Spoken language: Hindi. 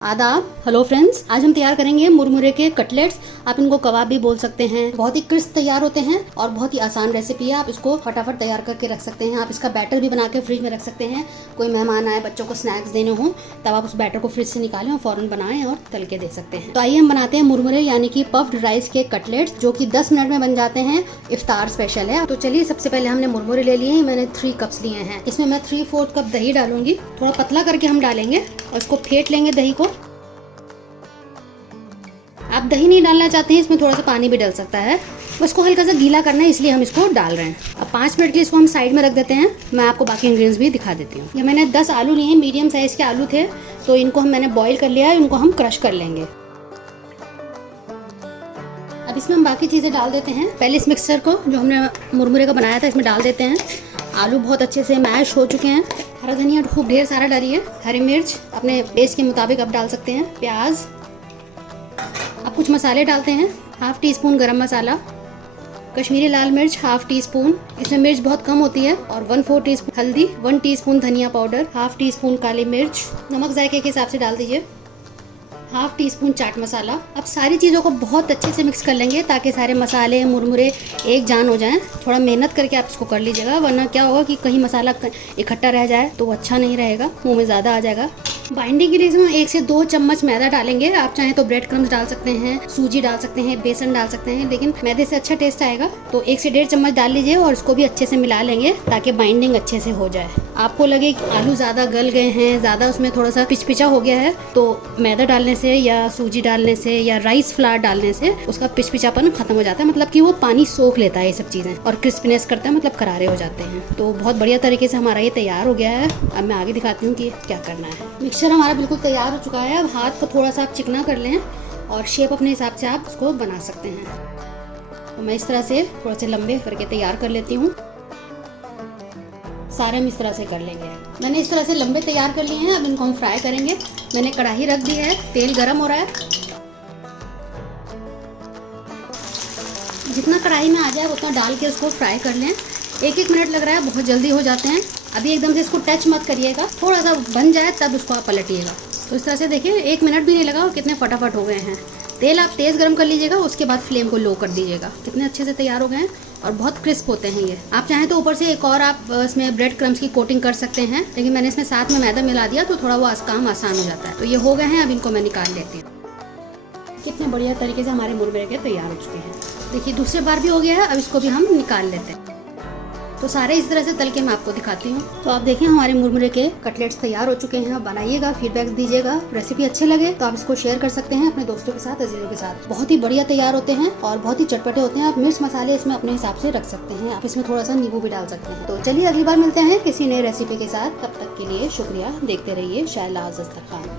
आदाब। हेलो फ्रेंड्स, आज हम तैयार करेंगे मुरमुरे के कटलेट्स। आप इनको कबाब भी बोल सकते हैं। बहुत ही क्रिस्प तैयार होते हैं और बहुत ही आसान रेसिपी है। आप इसको फटाफट तैयार करके रख सकते हैं। आप इसका बैटर भी बना के फ्रिज में रख सकते हैं। कोई मेहमान आए, बच्चों को स्नैक्स देने हो, तब आप उस बैटर को फ्रिज से निकालें और फौरन बनाएं और तल के दे सकते हैं। तो आइए हम बनाते हैं मुरमुरे यानी कि पफ्ड राइस के कटलेट्स, जो कि 10 मिनट में बन जाते हैं। इफ्तार स्पेशल है। तो चलिए, सबसे पहले हमने मुरमुरे ले लिए हैं। मैंने 3 कप्स लिए हैं। इसमें मैं 3/4 कप दही डालूंगी। थोड़ा पतला करके हम डालेंगे और इसको फेंट लेंगे दही को। आप दही नहीं डालना चाहते हैं, इसमें थोड़ा सा पानी भी डल सकता है। इसको हल्का सा गीला करना है, इसलिए हम इसको डाल रहे हैं। अब 5 मिनट के लिए इसको हम साइड में रख देते हैं। मैं आपको बाकी इंग्रेडिएंट्स भी दिखा देती हूँ। ये मैंने 10 आलू लिए हैं, मीडियम साइज़ के आलू थे, तो इनको मैंने बॉईल कर लिया है। इनको हम क्रश कर लेंगे। अब इसमें हम बाकी चीज़ें डाल देते हैं। पहले इस मिक्सचर को, जो हमने मुरमुरे का बनाया था, इसमें डाल देते हैं। आलू बहुत अच्छे से मैश हो चुके हैं। हरा धनिया खूब ढेर सारा डालिए। हरी मिर्च अपने टेस्ट के मुताबिक आप डाल सकते हैं। प्याज। अब कुछ मसाले डालते हैं। 1/2 टीस्पून गरम मसाला, कश्मीरी लाल मिर्च 1/2 टीस्पून, इसमें मिर्च बहुत कम होती है, और 1/4 टीस्पून हल्दी, 1 टीस्पून धनिया पाउडर, 1/2 टीस्पून काली मिर्च, नमक जायके के हिसाब से डाल दीजिए, 1/2 टीस्पून चाट मसाला। अब सारी चीज़ों को बहुत अच्छे से मिक्स कर लेंगे ताकि सारे मसाले मुरमुरे एक जान हो जाएं। थोड़ा मेहनत करके आप इसको कर लीजिएगा, वरना क्या होगा कि कहीं मसाला इकट्ठा रह जाए तो अच्छा नहीं रहेगा, मुंह में ज़्यादा आ जाएगा। बाइंडिंग के लिए इसमें 1 से 2 चम्मच मैदा डालेंगे। आप चाहें तो ब्रेड क्रम्स डाल सकते हैं, सूजी डाल सकते हैं, बेसन डाल सकते हैं, लेकिन मैदे से अच्छा टेस्ट आएगा। तो 1 से 1.5 चम्मच डाल लीजिए और इसको भी अच्छे से मिला लेंगे ताकि बाइंडिंग अच्छे से हो जाए। आपको लगे कि आलू ज़्यादा गल गए हैं, ज़्यादा उसमें थोड़ा सा पिचपिचा हो गया है, तो मैदा डालने से या सूजी डालने से या राइस फ्लावर डालने से उसका पिचपिचापन खत्म हो जाता है। मतलब कि वो पानी सोख लेता है ये सब चीज़ें, और क्रिस्पीनेस करता है, मतलब करारे हो जाते हैं। तो बहुत बढ़िया तरीके से हमारा ये तैयार हो गया है। अब मैं आगे दिखाती हूँ कि क्या करना है। मिक्सचर हमारा बिल्कुल तैयार हो चुका है। अब हाथ को थोड़ा सा आप चिकना कर लें और शेप अपने हिसाब से आप उसको बना सकते हैं। तो मैं इस तरह से थोड़ा से लंबे करके तैयार कर लेती हूँ। सारे हम इस तरह से कर लेंगे। मैंने इस तरह से लंबे तैयार कर लिए हैं। अब इनको हम फ्राई करेंगे। मैंने कढ़ाई रख दी है, तेल गरम हो रहा है। जितना कढ़ाई में आ जाए उतना डाल के उसको फ्राई कर लें। 1-1 मिनट लग रहा है, बहुत जल्दी हो जाते हैं। अभी एकदम से इसको टच मत करिएगा, थोड़ा सा बन जाए तब उसको आप पलटिएगा। तो इस तरह से देखिए, 1 मिनट भी नहीं लगा और कितने फटाफट हो गए हैं। तेल आप तेज़ गरम कर लीजिएगा, उसके बाद फ्लेम को लो कर दीजिएगा। कितने अच्छे से तैयार हो गए हैं और बहुत क्रिस्प होते हैं ये। आप चाहें तो ऊपर से एक और आप इसमें ब्रेड क्रम्स की कोटिंग कर सकते हैं, लेकिन मैंने इसमें साथ में मैदा मिला दिया तो थोड़ा वो काम आसान हो जाता है। तो ये हो गए हैं। अब इनको मैं निकाल लेती हूँ। कितने बढ़िया तरीके से हमारे मुरमुरे के तैयार हो चुके हैं। देखिए, दूसरी बार भी हो गया है। अब इसको भी हम निकाल लेते हैं। तो सारे इस तरह से तल के मैं आपको दिखाती हूँ। तो आप देखिए, हमारे मुरमुरे के कटलेट्स तैयार हो चुके हैं। आप बनाइएगा, फीडबैक दीजिएगा। रेसिपी अच्छे लगे तो आप इसको शेयर कर सकते हैं अपने दोस्तों के साथ, अजीजों के साथ। बहुत ही बढ़िया तैयार होते हैं और बहुत ही चटपटे होते हैं। आप मिर्च मसाले इसमें अपने हिसाब से रख सकते हैं। आप इसमें थोड़ा सा नींबू भी डाल सकते हैं। तो चलिए, अगली बार मिलते हैं किसी नए रेसिपी के साथ। तब तक के लिए शुक्रिया। देखते रहिए शायला दस्तरखान।